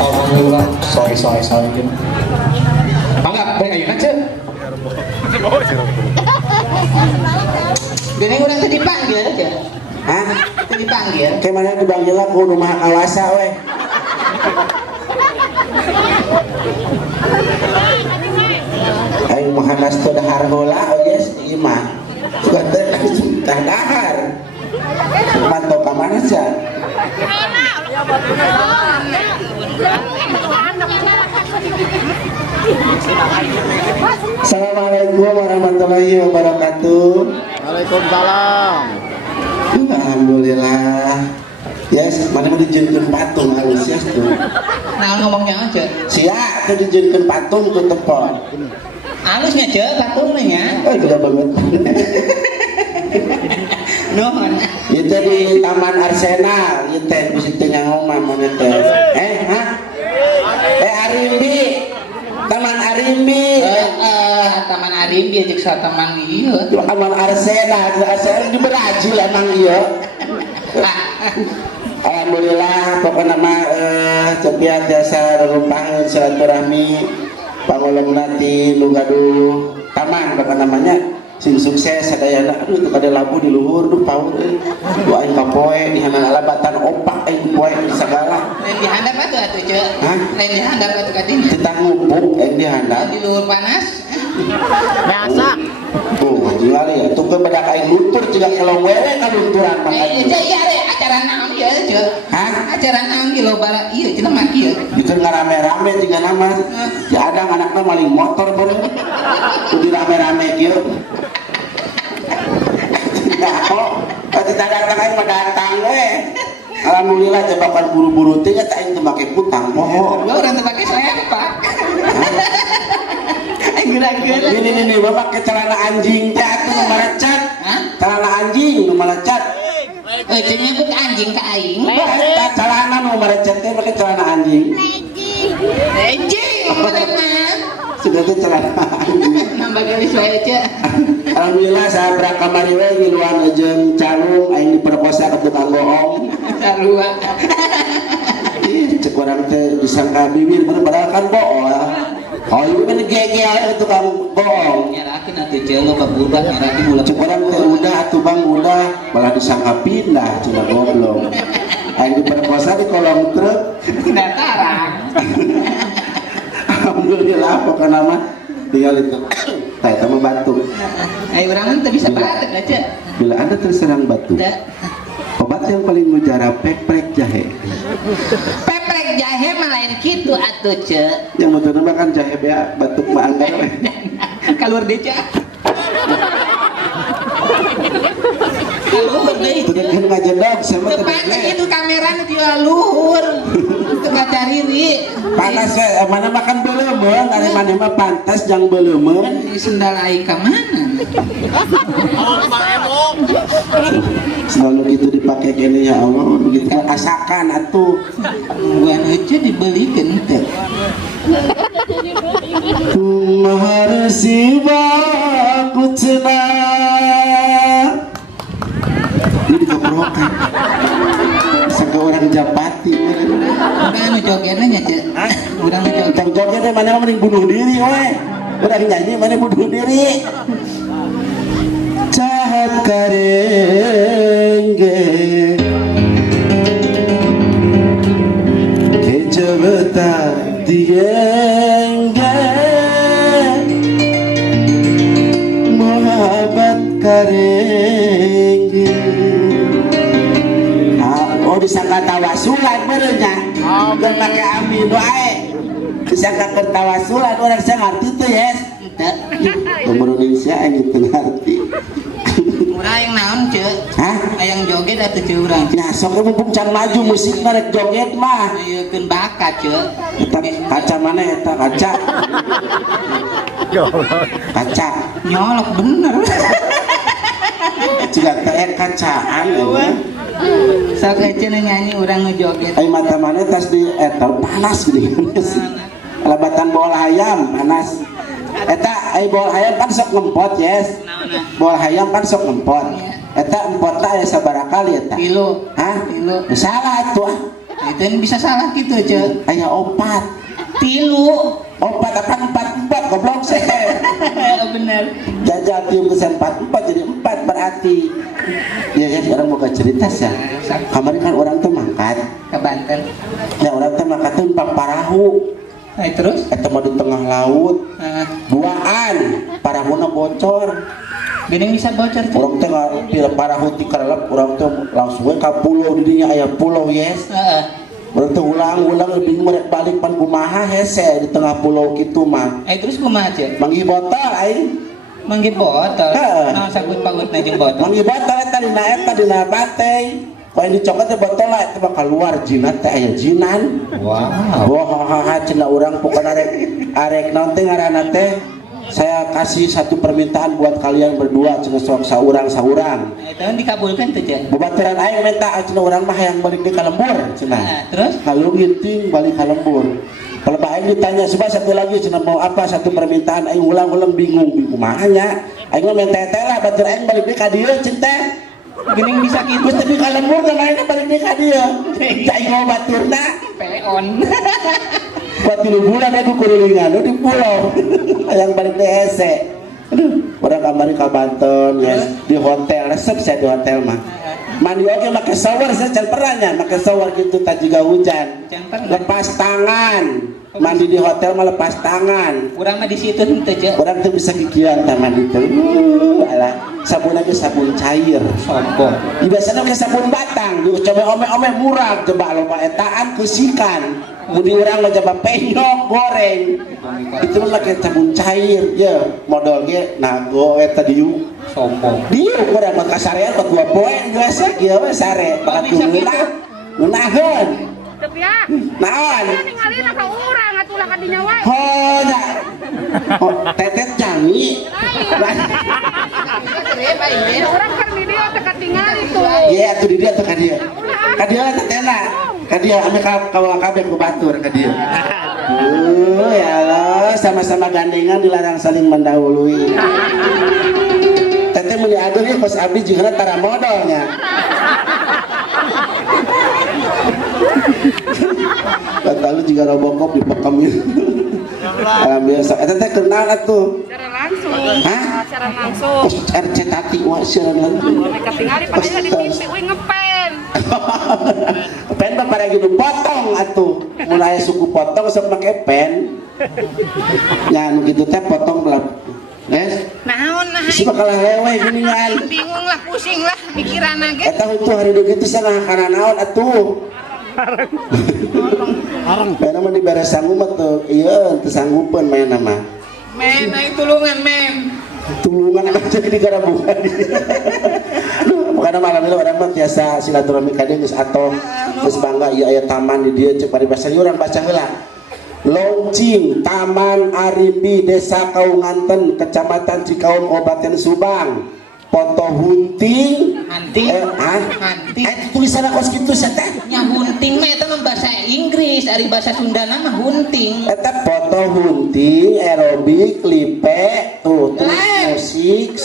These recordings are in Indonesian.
Alhamdulillah, sorry gitu. Mangga, baik aja aja. Jadi orang tadi panggil aja. Hah? Tadi panggil. Kayak mana dipanggil aku rumah kawasa weh. Ayo Muhammad sudah harhola, yes, imah. Sudah dahar. Pantau ke mana sih? Assalamualaikum warahmatullahi wabarakatuh. Waalaikumsalam. Alhamdulillah. Yes, mana mau dijadikan patung halus ya tuh. Nah ngomongnya aja. Siap, tuh dijadikan patung tuh tepon. Halusnya aja patungnya. Oh, gede banget. Nuhun. Itu di Taman Arsenal, itu di situ ngomong mana teh. Hah? Arimbi. Taman Arimbi. Taman Arimbi aja ke taman ieu. Taman Arsenal di Brazil emang iya. Alhamdulillah pokoknya mah cepiat jasa rumpahan silaturahmi pangulung nanti lu gaduh taman apa namanya sing sukses sadayana aduh itu kada labu di luhur tuh paur lu aing kapoe di handap alabatan opak aing poe di sagala Lain di handap atuh Ceu. Hah? Lain di handap atuh kadinya. kita ngupuk aing di handap Di luhur panas. Biasa. tuh jual ya tuh ke bedak aing luntur juga kalau wewe kalunturan mah Iya re acara naon ieu Ceu. hah Acara naon di loba ieu cenah mah ieu. itu ngarame-rame juga nama si Adang anaknya maling motor bener udah rame-rame gitu tidak kok tidak datang aja mah datang alhamdulillah jebakan buru-buru teh ya tak ingin pakai putang Gua orang teu pake selepak. Gerak-gerak. ini bapak ke celana anjing teh atuh nu malecet Hah? celana anjing nu malecet Cenah buk anjing ka aing. eta celana nu malecet teh pakai celana anjing Anjing mana? sudah teh celana anjing Nambah garis wae Ceu. alhamdulillah saya berangkat kamari we ngiluan jeung calung aing diperkosa ke tukang bohong Sarua. ih cek urang teh disangka bibir bener padahal kan bohong oh ieu kan gegel tukang bohong Nyerakeun atuh Ceu lo ka budak nyerakeun ulah cek urang teh udah atuh bang udah malah disangka pindah cina goblok aing diperkosa di kolong truk dataran. alhamdulillah pokoknya mah tinggal itu tah eta mah batuk Ayo urang teh bisa batuk aja. bila anda terserang batuk Da. obat yang paling mujarab pek-pek jahe Peprek jahe mah lain kitu atuh Ceu. yang betul makan jahe bea batuk mah anggar we Kaluar deui Ceu. Kaluar deui. tuh ngajedog sama teh Tepatnya itu kamera nu di luhur. Teu ngacariri. panas we mana makan beleumeun ari maneh mah pantas jang beleumeun Di sendal aing ka mana? selalu gitu dipakai gini ya Allah begitu asakan atuh Buan aja dibelikeun teh. Maharsiba kucna ini dikeprokan saka orang Japati Udah nu jogetna nya Ceu. Urang nu joget. tang joget mana mending bunuh diri we udah nyanyi mana bunuh diri cahat karenge kejabata dienge mohabat karenge oh disangka tawasulan merenya dan pakai amin doae disangka kertawasulan orang saya ngerti tuh yes nomor Indonesia ini ngerti Urang yang naon Ceu? hah? Hayang joget atuh Ceu urang. Nah, sok mumpung can maju musik merek joget mah. Ayekeun bakat Ceu. Eta kaca mana eta kaca? Kaca. Nyolok bener. Juga teh kacaan eueuh. Sok cenah nyanyi urang nu joget. Ai mata mana tas di eta panas geuning. Labatan bola hayam panas. Eta ai bola hayam kan sok ngempot yes. Bola hayam kan sok ngempot. Eta empotna aya sabaraha kali eta? Tilu. Hah? Tilu. Salah atuh ah. Itu yang bisa salah gitu aja. Aya 4. Tilu. 4 apa 4 goblok sih. Bener. Jajal tium kesan 4 jadi 4 berarti. Ya ya orang buka cerita sih. Kemarin kan orang tuh mangkat Ke Banten. ya orang tuh mangkat tuh numpak parahu. Nah, terus? Eta mah di tengah laut. Duaan parahuna bocor. Gini bisa bocor tuh. Orang teh pila parahu ti karelep orang teh langsung we ka pulau di dinya aya pulau yes. Orang teh ulang-ulang lebih merek balik pan kumaha hese di tengah pulau kitu mah. Terus kumaha aja? Manggi botol aing. Manggi botol. Nah, sabut pautna jeung botol. Manggi botol eta dina batay. Kalau dicokot teh botol lah itu bakal keluar jinat teh aya jinan. Wow. Wah, cenah urang pokona arek naon teh ngaranna teh saya kasih satu permintaan buat kalian berdua cenah sok saurang. Itu kan dikabulkan tuh, Cek. Babaturan aing minta cenah urang mah hayang balik di ka lembur cenah. Terus Kalau ginting balik ka lembur. Kalau aing ditanya coba satu lagi cenah mau apa satu permintaan aing ulang-ulang bingung kumaha nya. Aing mah minta teh lah batur aing balik di ka dieu cenah. gini bisa gitu. Terus tapi kalau lembur kan aing balik di ka dieu. Aing mau baturna Peon. buat 3 bulan aku kulilingan di pulau yang balik di hese. Aduh, orang kamari ke Banten ya di hotel resep saya di hotel mah. Mandi oke pakai shower saya can pernahnya pakai shower gitu tak juga hujan. Lepas tangan. Mandi di hotel mah lepas tangan. Urang mah di situ teh aja. Orang tuh bisa kikian taman itu. Alah, sabun aja sabun cair. Sombong. Biasanya pakai sabun batang, coba ome-ome murah coba loba etaan kesikan. Mudi orang mencoba penyok goreng. Itu mah pakai sabun cair ya, modal ge nago eta diu. Sombong. Diu urang mah kasarean 2 poe biasa kieu we sare. Bisa gitu. Nunaheun. Tapi ya, Naon? ningali ka urang atuh lah ka dinya wae. Oh, nya. Oh, tetet jangi. Urang keur video teh katingali tuh. Iya, atuh di dia tuh ka dieu. Ka dieu tetena. Ka dieu ame kawa kabeh ku batur ka dieu. Ya Allah, sama-sama gandengan dilarang saling mendahului. Teteh meni aduh ieu kos abdi jeung tara modalnya. Lalu juga robokop dipekem gitu. Alhamdulillah. Eta teh kenal atuh. Secara langsung. Hah? Secara langsung. Cetati wa secara langsung. Mereka tingali padahal di TV we ngepen. Pen mah pada gitu potong atuh. Mulai suku potong sok make pen. Nya anu kitu teh potong belah. Yes. Naon nah. Si bakal lewe geuningan. Bingung lah, pusing lah pikiranna ge. Eta itu hari kitu sana kana naon atuh. Arang. Mana mah dibere sanggup mah tuh, iya teu sanggupeun main mah. Men, naik tulungan men. Tulungan aja di garabungan. Bukan malam itu orang mah biasa silaturahmi ka dieu geus atoh, geus bangga ieu aya taman di dieu cek bari basa urang baca heula. Launching Taman Arimbi Desa Kaunganten Kecamatan Cikaung Kabupaten Subang. Foto hunting Hunting? Hunting? Itu tulisan kos kitu sia teh. Nya hunting mah eta mah bahasa Inggris, ari bahasa Sundana mah hunting. Eta foto hunting, aerobik, lipe, tuh terus musik,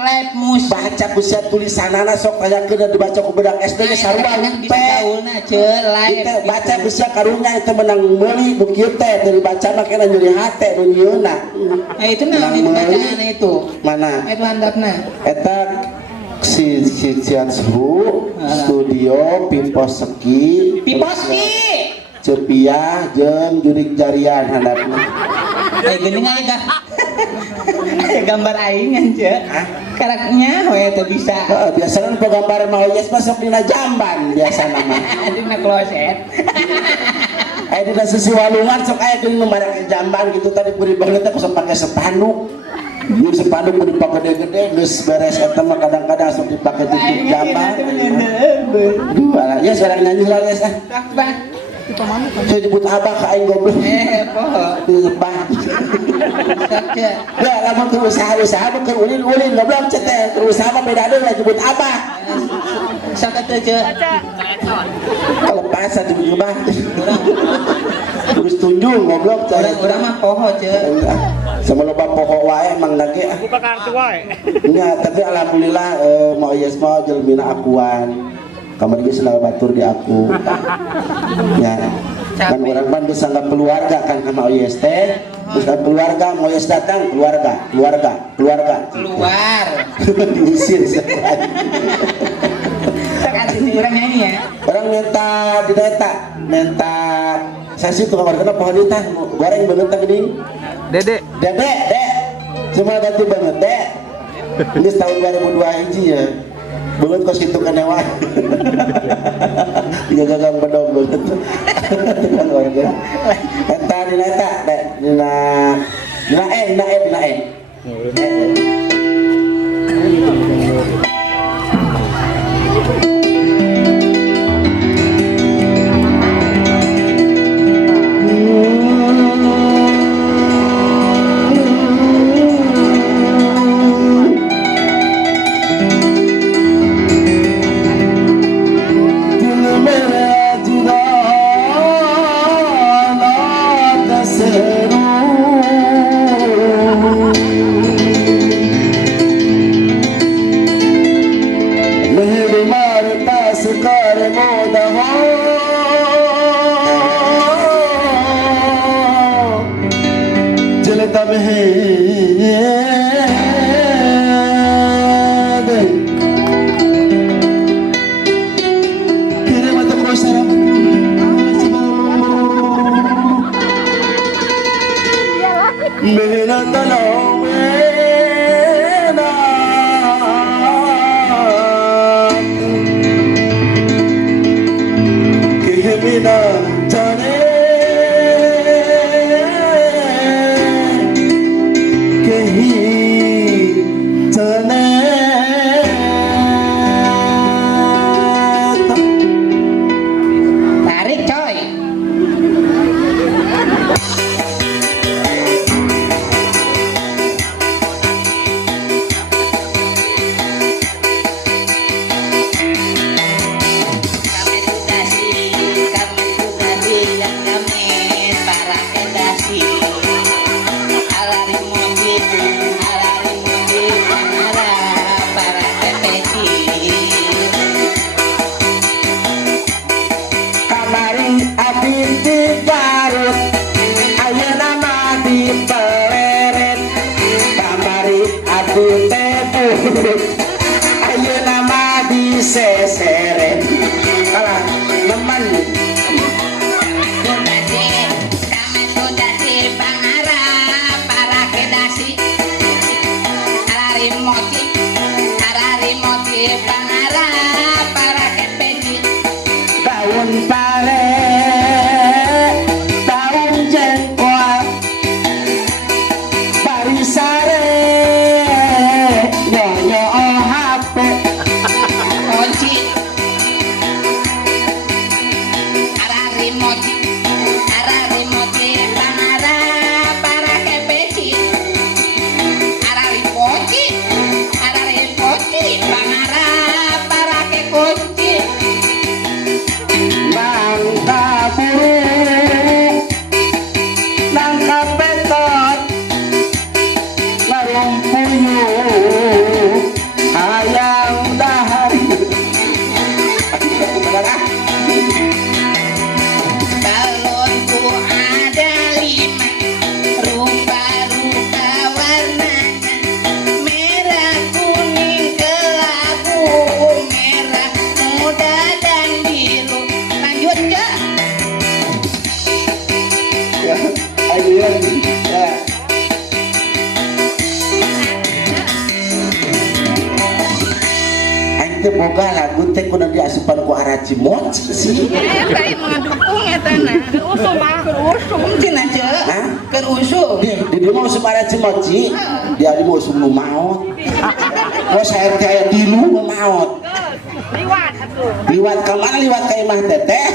live musik. baca kusia tulisanana sok kayakeun dibaca ku budak SD ge sarua bisa gaulna ce live. Baca kusia karunya itu menang meuli bu kieu teh dari baca mah kena nyeri hate nu nyieuna. Nah itu naon itu bacaan itu? Mana? Itu handapna. Eta si Ciansbu studio Piposki Cepiah jeung Jurik Jarian handapna. Kayak gini nggak gambar aing aja. Karakternya we teh bisa. Biasana penggambar mah yes masuk dina jamban biasana mah. Dina kloset. Dina sisi walungan sok aya jeung nomorake jamban gitu tadi beri banget teh kusam pake spanduk. Ieu spanduk kudu dipake gede-gede geus beres eta mah kadang-kadang sok dipake tutup jamban. Aduh, ala ya sekarang nyanyi lah ya. Saya disebut abah ke aing goblok. Poho. Lebah. Sakja. Ya, lamun keur usaha keur ulin-ulin goblok teh. Usaha mah beda deui disebut abah. Sakata je. Kalau pasar disebut abah. Terus tunjung goblok teh. Urang mah poho je. sama loba pokok wae emang lagi Buka kartu wae. nya tapi alhamdulillah mau yes mau jelmina akuan kamar dia selalu batur di aku ya kan orang ban bisa nggak keluarga kan sama OYS teh terus kan keluarga mau OYS datang keluar diusir orang nyanyi ya. orang minta minta saya sih tuh kamar kenapa pohon itu goreng banget tadi Dede. dek cuma ganti banget dek ini tahun 2002 hiji ya banget kos itu kan ewa tiga gagang bedog banget dengan warga entah dina dek dina Tarik coy. ayo nama diseseret kalah teman daun pare daun jengkol barisare nyonya HP Kunci. Ara remote para kepeci. Ara remote para kekunci. nangka burung nangka petot ngarung puyuh hayang dahari Balonku ada 5, rupa-rupa warnanya, merah, kuning, kelabu, merah, muda, dan biru. Lanjut ke ayo ya Ente boga lagu teh kudu diasupan ku Araji Mot sih. kayak mengedukung ya tanah. Kerusum mah kerusum cina ce. Hah? Kerusum. Dia mau usum Araji Mot sih. Dia mau usum nu maot. Mau saya kayak dilu nu maot. Liwat atuh. Liwat ke mana liwat ke imah teteh?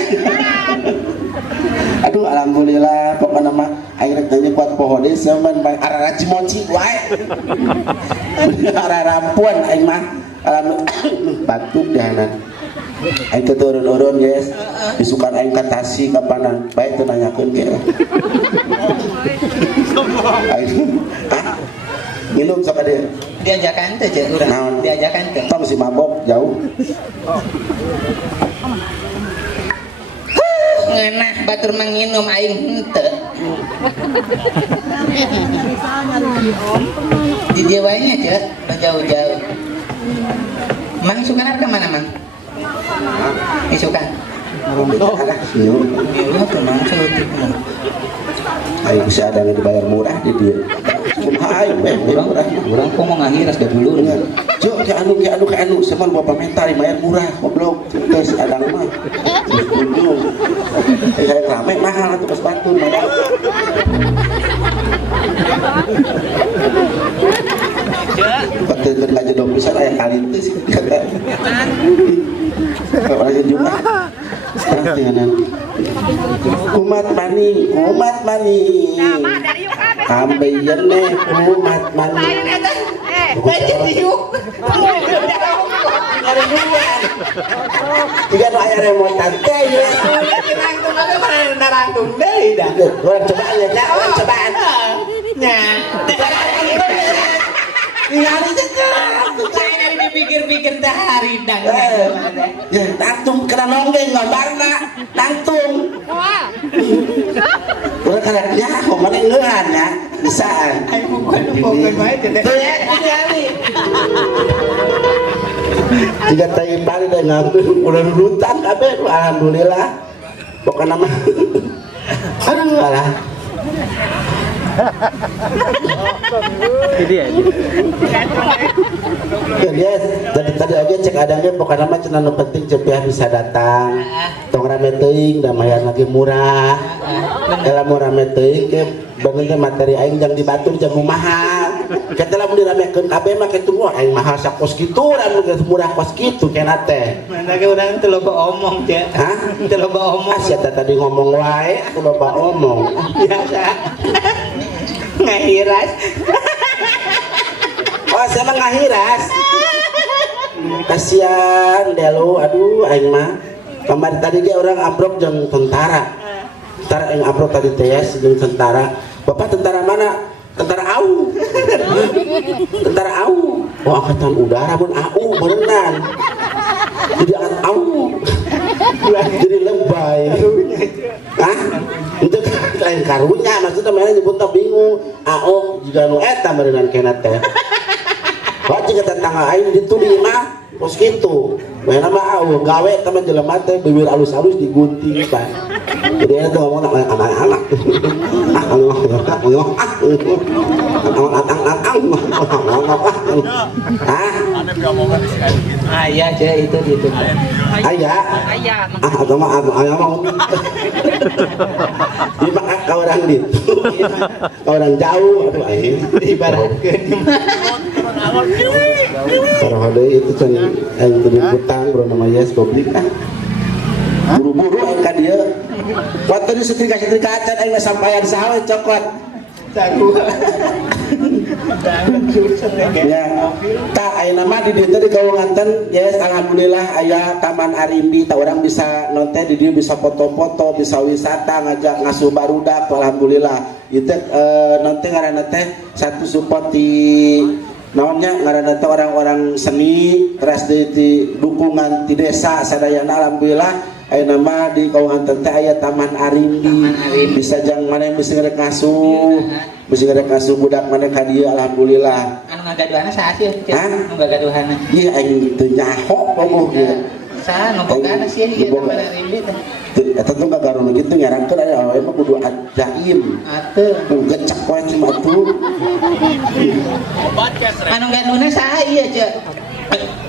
Aduh alhamdulillah pokoknya mah akhirnya tanya kuat pohon deh zaman Araji Mot sih wae. Ara rampuan aing mah alhamdulillah batuk dahanan Aing teh turun-turun guys. Disukan aing ka Tasik kapanan. Bae teu nanyakeun ge. Aing minum sok ade. Diajakan teh cek urang. Diajakan teh. Tong si mabok jauh. Ngeunah batur manginum aing henteu. Di dia wae nya cek, jauh-jauh. Mang sukan ke mana, Mang? Isukan. Iya tuh Mang selutik Mang. Aing bisa ada yang dibayar murah di dia. Kumaha aing murah. Urang kok mau ngahiras da dulu. Jo ke anu seman bawa komentar bayar murah goblok. Terus ada mah. Ujung. Kayak rame mahal atuh pas batu bayar. Betul aja dong bisa kayak kali itu sih. Kalau lagi jumlah. Umat maning. Kambeyan nih umat maning. Baca diuk. Jika no aya remotan teh ya. Nangtung apa narangtung deui dah. Orang cobaan ya, orang cobaan. Nya. Ningali cekak. Saya dari dipikir-pikir dah haridang. Ya, tangtung kena nonggeng gambarna, tangtung. Ulah karetnya kok mana ngeuhan ya, bisaan. Ayo bukan bae teh. Tuh ya, ningali. Jika tadi pagi dah ngaku udah rutan kabeh, alhamdulillah. Pokoknya mah. Aduh alah. Dia tadi aja cek adanya pokoknya mah cenah nu penting cepiah bisa datang. Tong rame teuing da mayar lagi murah. Kalau murah rame teuing ke bangun teh materi aing jang dibatur jang mahal. Kita lamun diramekeun kabeh mah kitu wah aing mahal sakos kitu lamun murah kos kitu kenat teh. Mana ge urang teu loba omong teh. Hah? Teu loba omong. Sia tadi ngomong wae aku loba omong. Biasa. Ngahiras. Oh, saya mah ngahiras. Kasihan delu, aduh aing mah. Kemarin tadi dia orang ambruk jeung tentara. Tentara yang ambruk tadi teh jeung tentara. Bapak tentara mana? Tentara AU. Tentara AU. Oh, angkatan udara pun AU berenang. Jadi angkat AU. Jadi lebay. Hah? Itu lain karunya maksudnya mana nyebutnya bingung. AO juga nu eta berenang kena teh. Wah jika tetangga aing ditu di mah pos kitu. Bae nama AO gawe teman jelema teh bibir alus-alus digunting Pak. Jadi eta ngomong anak-anak. Ayah aja itu gitu. Ayah. Atau mah ayah mau. Di mah ka orang ditu. Ka orang jauh aduh aing Ibaratkeun. Kalau ada itu kan yang beri hutang bro nama yes publik kan buru-buru yang kan dia waktu di setrika acan yang sampaian sahabat coklat ya tak ayo nama di dia di Kawanganten yes alhamdulillah ayah Taman Arimbi tak orang bisa nonton di dia bisa foto-foto bisa wisata ngajak ngasuh barudak alhamdulillah itu nonton ngaranna teh satu support di naonnya ngaranna teh orang-orang seni teras di dukungan di desa sadayana alhamdulillah aya nama di Kawanganten teh aya Taman Arimbi bisa jang mana yang bisa ngerek ngasuh budak mana ka dieu alhamdulillah Anu ngagaduhana saha sih? Anu ngagaduhana. Ieu aing teu nyaho bogoh ieu. Saha nu bogana sih ieu Taman Arimbi teh? Eta tuh gagarona kitu ngarangkeun aya awe mah kudu ajaib. Atuh. Nu gecek wae cuma atuh. Anu gaduna saha ieu, Cek?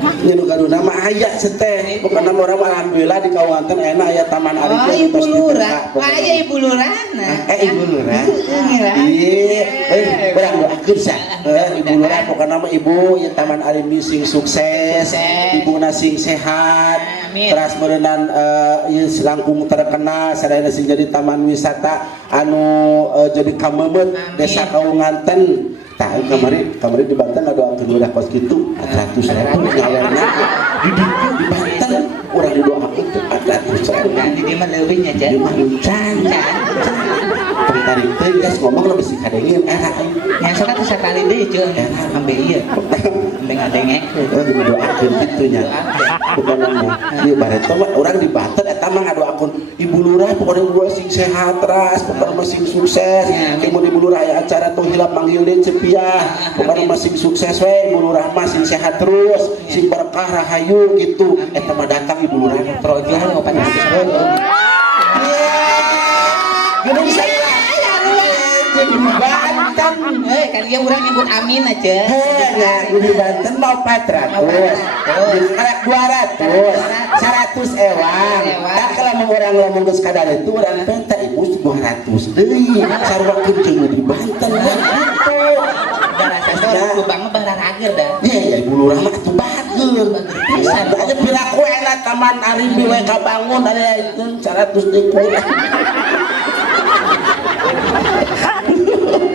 Ini garuna mah aya seteh. Pokona mah urang alhamdulillah di Kawanganten enak aya Taman Arimbi. Oh, Ibu Lurah. Aya Ibu Lurahna. Ibu Lurah. Iya. Urang doakeun sa. Ibu Lurah pokona mah ibu ieu Taman Arimbi sing sukses, ibuna sing sehat. Teras meureunnan ieu langkung terkenal sadayana sing jadi taman wisata anu jadi kamemet desa Kawanganten. Tah kamari di Banten ada doakeun udah kos kitu 400.000 nyawerna di Banten orang didoakan itu 400 Kan di mah leuwihnya cek. di mah can tarik tegas ngomong lebih sih kadengin era Yang suka tuh sekali deh cek. Ambil iya. Ambil ngadengek. didoakan gitunya bukan nama di bareto mah orang di Banten eta mah ngadoakeun ibu lurah pokoknya gua sing sehat ras pokoknya mah sing sukses kayak mau ibu lurah aya acara tuh hilap manggil deui cepiah pokoknya mah sing sukses we ibu lurah mah sing sehat terus sing berkah rahayu gitu eta mah datang ibu lurah Projo opat gini bisa jadi Banten kan dia orang nyebut amin aja. ya di Banten mau 400 karek 200 100 ewang tak kalau mau orang ngomong ke sekadar itu orang penta ibu 200 deui sarua kenceng di Banten gitu Rasa soal lubang mah barang ager dah. ya ibu lurah mah atuh bager pisan aja piraku enak taman Arimbi we kabangun ada itu 100 deui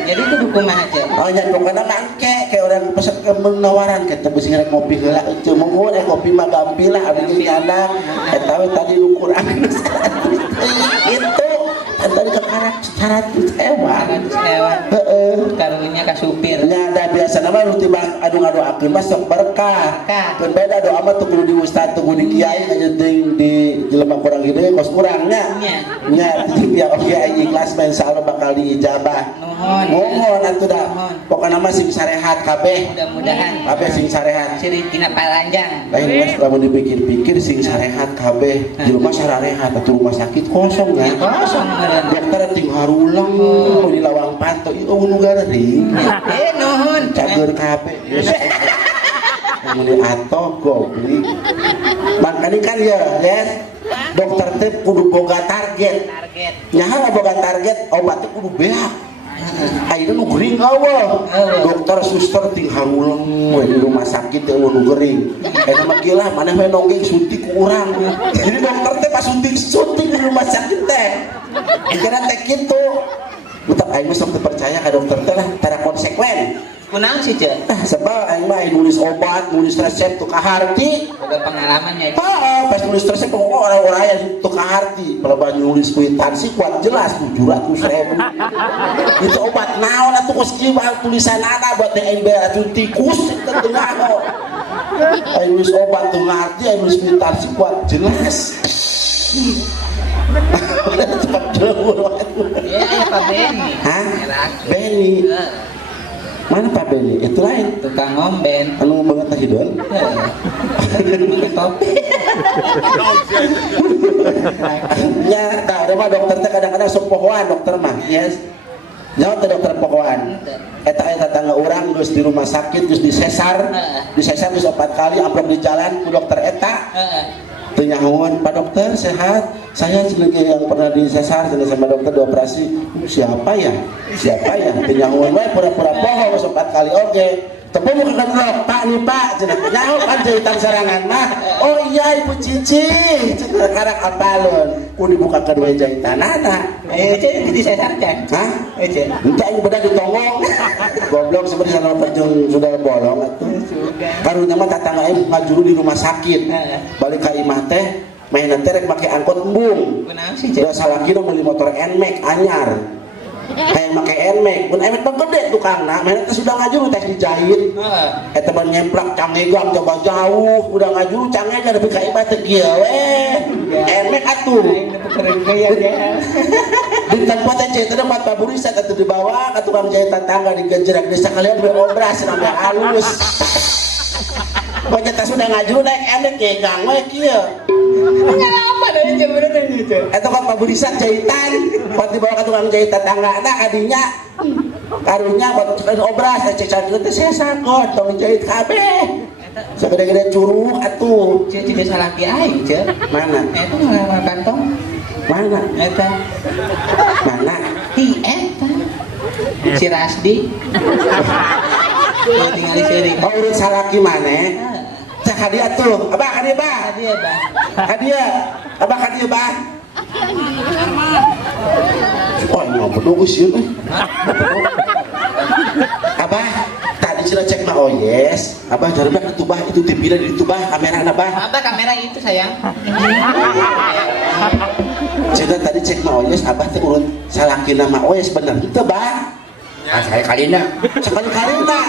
Jadi itu dukungan aja. oh nya pokoknya mangke kayak orang pesan ke menawaran kita besi ngerek ngopi heula teu mau kopi mah gampil lah abdi nyana eta we tadi ukuran itu tadi ke karak 100 ewan heeh Karunya ka supir. nya da biasa nama nu timbang adu ngadoakeun mah sok berkah keun beda doa mah teu kudu di ustad teu kudu di kiai aja teuing di jelema kurang gede kos kurangnya nya ya kiai ikhlas mah insyaallah bakal diijabah mohon atuh da pokona mah sing sarehat kabeh Mudah-mudahan kabeh sing sarehat ciri tina palanjang. lain mas lamun dipikir-pikir sing sarehat kabeh jelema sarehat atuh rumah sakit kosong ya Kosong meureun. dokter ting harulang di lawang panto ieu nu garing Nuhun. cager kabeh Muli ato goblik makanya kan ya yes dokter teh kudu boga target nyaha boga target obatnya kudu beak ayeuna nu gering eueuh dokter suster ting harulang we di rumah sakit teh nu gering eta mah gila maneh we nonggeng suntik ku urang jadi dokter teh pas suntik di rumah sakit teh kira teh kitu utak aing mah sok percaya ka dokter teh lah tara konsekuen Kunaon sih cek? sebab aing mah nulis obat nulis resep tuh ka harti Boga pengalamannya. pas nulis resep orang-orang yang tuh ka harti peleban nulis kwitansi kuat jelas 700.000 itu obat naon atuh kos kieu tulisan ana buat ember atuh tikus teu ngaho aing nulis obat tuh ngarti aing nulis kwitansi kuat jelas Ya, Pak Benny. hah Benny mana Pak Benny itu lain Tukang ngomben. anu banget tah hidon Kopi. ya tak ada mah dokter teh kadang-kadang sok pohoan dokter mah yes nyawa teh dokter pohoan eta tetangga urang geus di rumah sakit geus disesar geus 4 kali amplop di jalan ku dokter eta teu nyahoan Pak dokter sehat saya sebagai yang pernah disesar sama dokter dioperasi siapa ya teu nyahoan we pura-pura poho geus 4 kali oge tapi bukan dokter Pak nih Pak cenah nyaho kan jahitan sarangan mah oh iya Ibu Cici cenah karak apalun ku dibuka kedua jahitanana Cek di sesar cek. hah Cek. entah yang bedah ditongong goblok sebenarnya sana penjung sudah bolong atuh karunya mah tatangga aing ngajuru di rumah sakit balik ka imah teh mainan teh rek make angkot embung Kunaon sih cek? udah salakina meuli motor NMAX anyar kayak make NMAX pun NMAX mah gede tukangna mainan teh sudah ngajuru tes dijahit eta mah nyemplak cangegang coba jauh udah ngajuru cangega tapi ka imah teh kieu we NMAX atuh di tempat teh teh tempat paburisa atuh dibawa ka tukang jahit tetangga di genjerak desa kalian beobras sampai halus pokoknya sudah ngajuru naik NMAX kegang we kieu Kenapa dari jam berapa gitu? eta kan paburisan jahitan buat dibawa ke tukang jahit tetangga nah kadinya karunya buat obras cek teh sesa kok tong jahit kabeh segede-gede curug atuh Cek tidak salah ki aing cek. mana Eta ngalamar kantong. mana Eta. mana Eta. Si Rasdi. Tinggal seuring. oh urut salaki maneh cek hadiah tuh abah hadiah bah Dia Bang. hadiah abah hadiah bah oh ini ngomong geus ieu abah tadi cina cek mah oh yes abah jarumnya ditubah itu TV-nya ditubah kamera abah Apa kamera itu sayang? cina tadi cek mah oh yes abah teh urut salaki nama oh yes bener itu bah saya kalina sekali-kalina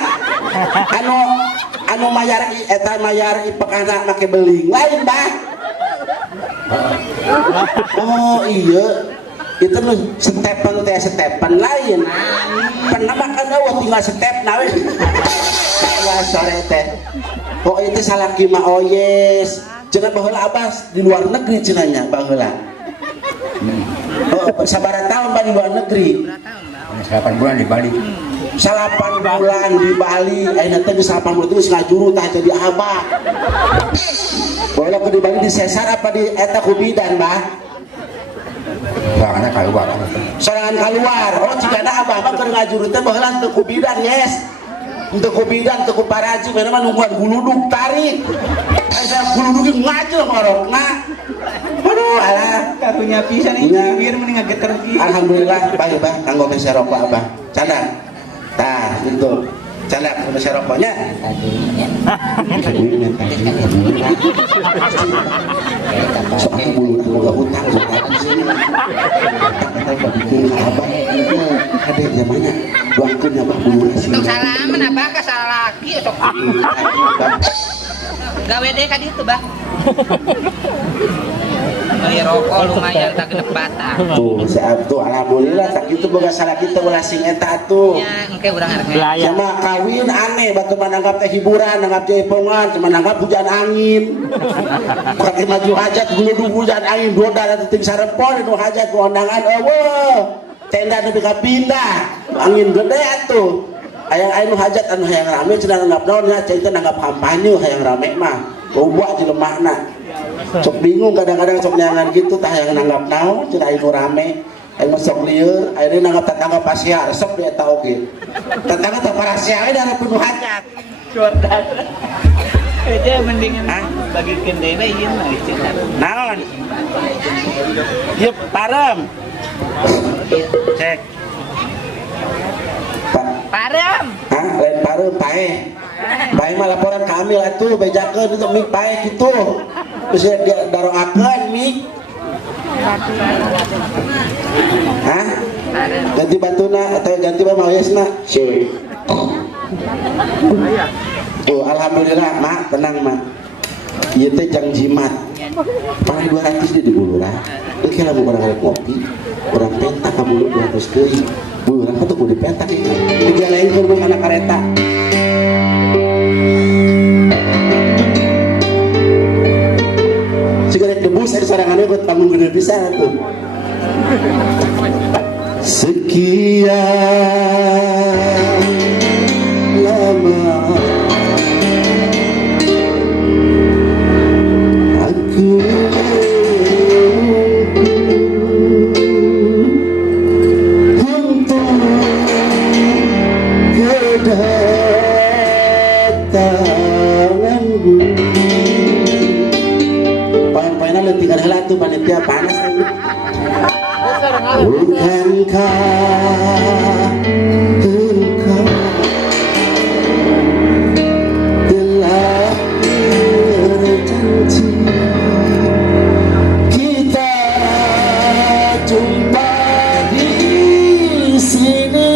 anu mayar eta mayar ipekana make beling lain bah oh iya itu nu Stepen lain pernah makan tinggal step nawe wah sore teh oh itu salaki mah oh yes cenah baheula abas di luar negeri cenanya baheula oh sabaraha tahun di luar negeri 8 bulan di Bali 8 bulan di Bali ayeuna teh geus 8 bulan geus ngajuru tah jadi abah baheula ke di Bali di sesar apa di eta ku bidan bah sorangan keluar sorangan keluar oh cikana abah mah keur ngajuru teh baheula teu ku bidan yes untuk ku bidan teu ku paraji mana mah nungguan guludug tarik asa guludug ngajul ngorokna aduh alah Karunya pisan ini bibir mending ngageter kieu. alhamdulillah bae bah kanggo mese rokok abah canda tah gitu canda mese rokoknya sok bulu boga utang di sini kata bikin ka abah ada zamannya duangkeun abah bulu sini Untuk salaman abah ka salaki sok gawe deh ka ditu bah. Beli rokok lumayan tak genep batang. tuh si Abdu alhamdulillah tak gitu boga salah kita ulah sing eta tuh Ya engke urang harga. sama kawin aneh batu mananggap teh hiburan nanggap jaipongan cuma nanggap hujan angin pakai maju hajat guludug hujan angin doda dan ting sarempon nu hajat ku undangan eueuh tenda nepi ka pindah angin gede atuh aya nu hajat anu hayang rame cenah nanggap naon nya cai teh nanggap kampanye hayang rame mah loba jelemahna sok bingung kadang-kadang sok nyangan gitu tah hayang nanggap naon cenah anu rame anu sok lieur ayeuna nanggap tetangga pasiar sok dia eta oge tetangga teh parasiar we dara penuh hajat Jordan. Aja mendingan bagikeun deui we ieu mah cenah. naon ieu parem cek Parem. hah lain parem paeh paeh mah laporan kami atuh bejakeun itu mik paeh kitu terus dia daroakeun mik hah ganti batuna atau ganti mah oyesna sih tuh alhamdulillah mak tenang mak ieu teh jang jimat paling 200 di bulurah engke lamun urang arek ngopi urang pentak ka bulu 200 deui bulurah atuh kudu pentak ieu digalaengkeun mah kana kareta sigaret debus ada sorangan ikut panggung gede pisan tuh sekian lama aku untuk kedatanganmu pain-painan letingan heula tuh panitia panas lagi bukankah engkau telah berjanji kita jumpa di sini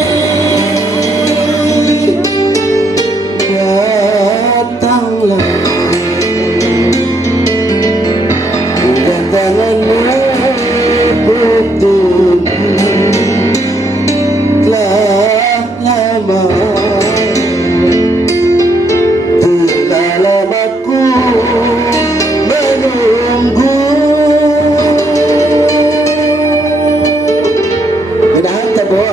datanglah kedatanganmu untuk telah lama ku menunggu mudahan teh bo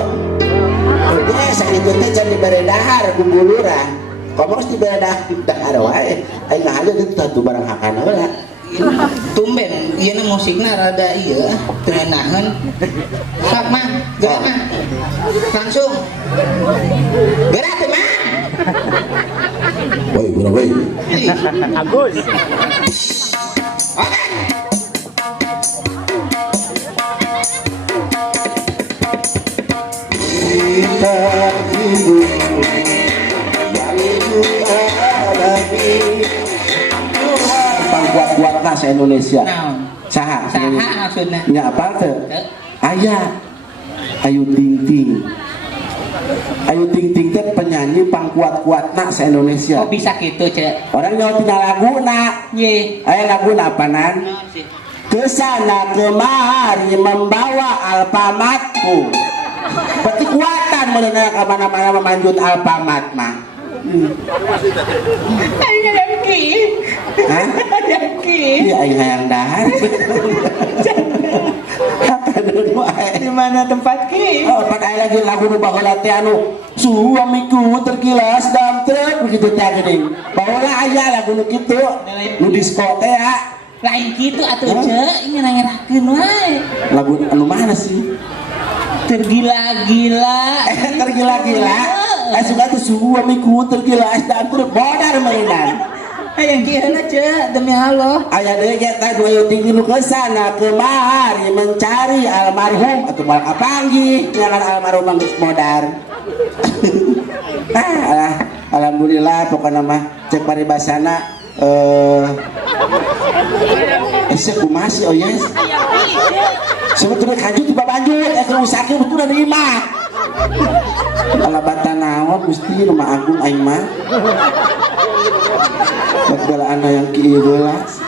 biasa itu teh can diberedahar kumbulurah kamu harus diberedahar wae aing ngahaja itu satu barang hakana heula Tumben ieu na musikna rada ieu teunaheun. Sok mah, gerak mah. Langsung. Gerak teh mah. woi urang woi Agus. Oke. kita hidup yang pangkuat-kuatna se Indonesia. Naon? Saha? Saha maksudna? Nya apa teh? Teu. Aya Ayu Ting Ting. Ayu Ting Ting teh penyanyi pangkuat-kuatna se Indonesia. Oh bisa gitu cek. Orang nyawa tina laguna. Ye. Aya laguna apaan? Naon sih? Kesana kemari membawa alpamatku. Berarti kuatan meunang ka mana-mana memanjut alpamat mah. Ayo yakin. Hah? Yakin. Iya aing hayang dahar. Di mana tempat ki? Oh, pan aya lagi lagu nu baheula teh anu suamiku terkilas dalam truk begitu teh geuning. Baheula aya lagu nu kitu nu disko teh ya. Lain gitu atuh cek, ini nangerakeun wae. Lagu anu mana sih? Tergila-gila. Tergila-gila. Suka tuh suamiku terkilas dalam truk bodar meureunan. Hayang kieuna cek demi Allah. Aya deui ge teh dua tinggi nu kesana kemari mencari almarhum atuh moal kapanggih jangan almarhum mah geus modar. Alhamdulillah pokona mah cek paribasana ese kumaha sih oyes. Sebetulnya kanjut tiba banjut keur usake betul dari imah. Alabatan naon Gusti nu mah agung aing mah. Buat bela anak yang kieu gelas.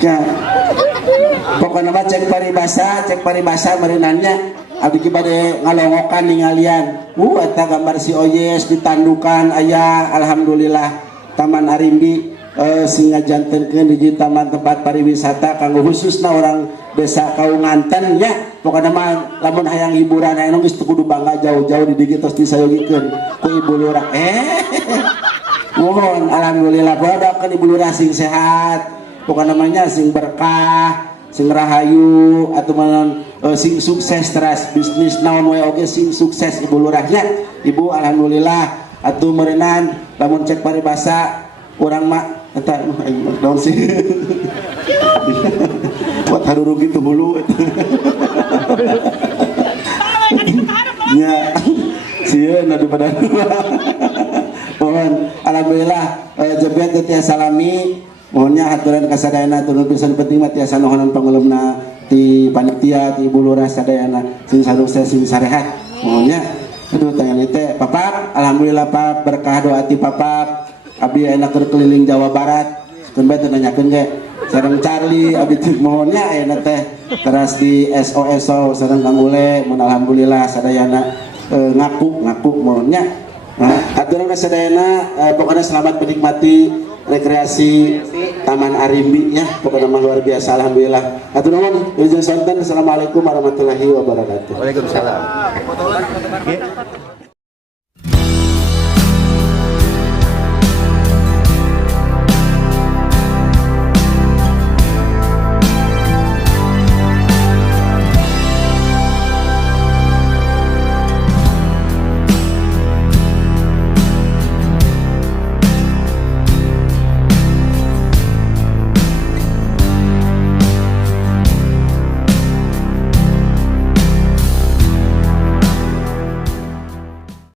Ya. Pokoknya mah cek paribasa meureunannya abdi ki bade ngalongokan ningalian. Eta gambar si Oyes ditandukan aya alhamdulillah Taman Arimbi sing ngajantenkeun di taman tempat pariwisata kanggo khususna orang desa Kaunganten nya. Pokona mah lamun hayang hiburan aya nu geus kudu bangga jauh-jauh di dieu tos disayogikeun ku Ibu Lurah. Mohon alhamdulillah doakeun Ibu Lurah sing sehat. Pokona namanya sing berkah, sing rahayu atau sing sukses teras bisnis naon wae oge sing sukses Ibu Lurahnya. Ibu alhamdulillah atuh meureunnan lamun cek paribasa urang mah eta naon sih. Buat haruru gitu mulu. Ya, sieun adu badan. Mohon alhamdulillah jebeat teh salami mohonnya haturan kasadayana turun pisan penting mah tiasa nuhonan pangeulumna ti panitia ti Ibu Lurah sadayana sing sarukses sing sarehat mohonnya aduh tanya teh papap alhamdulillah pap berkah doa ti papap abdi ayeuna keur keliling Jawa Barat keun bae teu nanyakeun ge sareng Charlie abdi teh mohonnya ayeuna teh teras di SOSO sareng Kang Ule mun alhamdulillah sadayana ngaku mohonnya aturan kasadayana pokoknya selamat menikmati rekreasi Taman Arimbi ya pokoknya mah luar biasa alhamdulillah. Atur nuhun Assalamualaikum warahmatullahi wabarakatuh. Waalaikumsalam.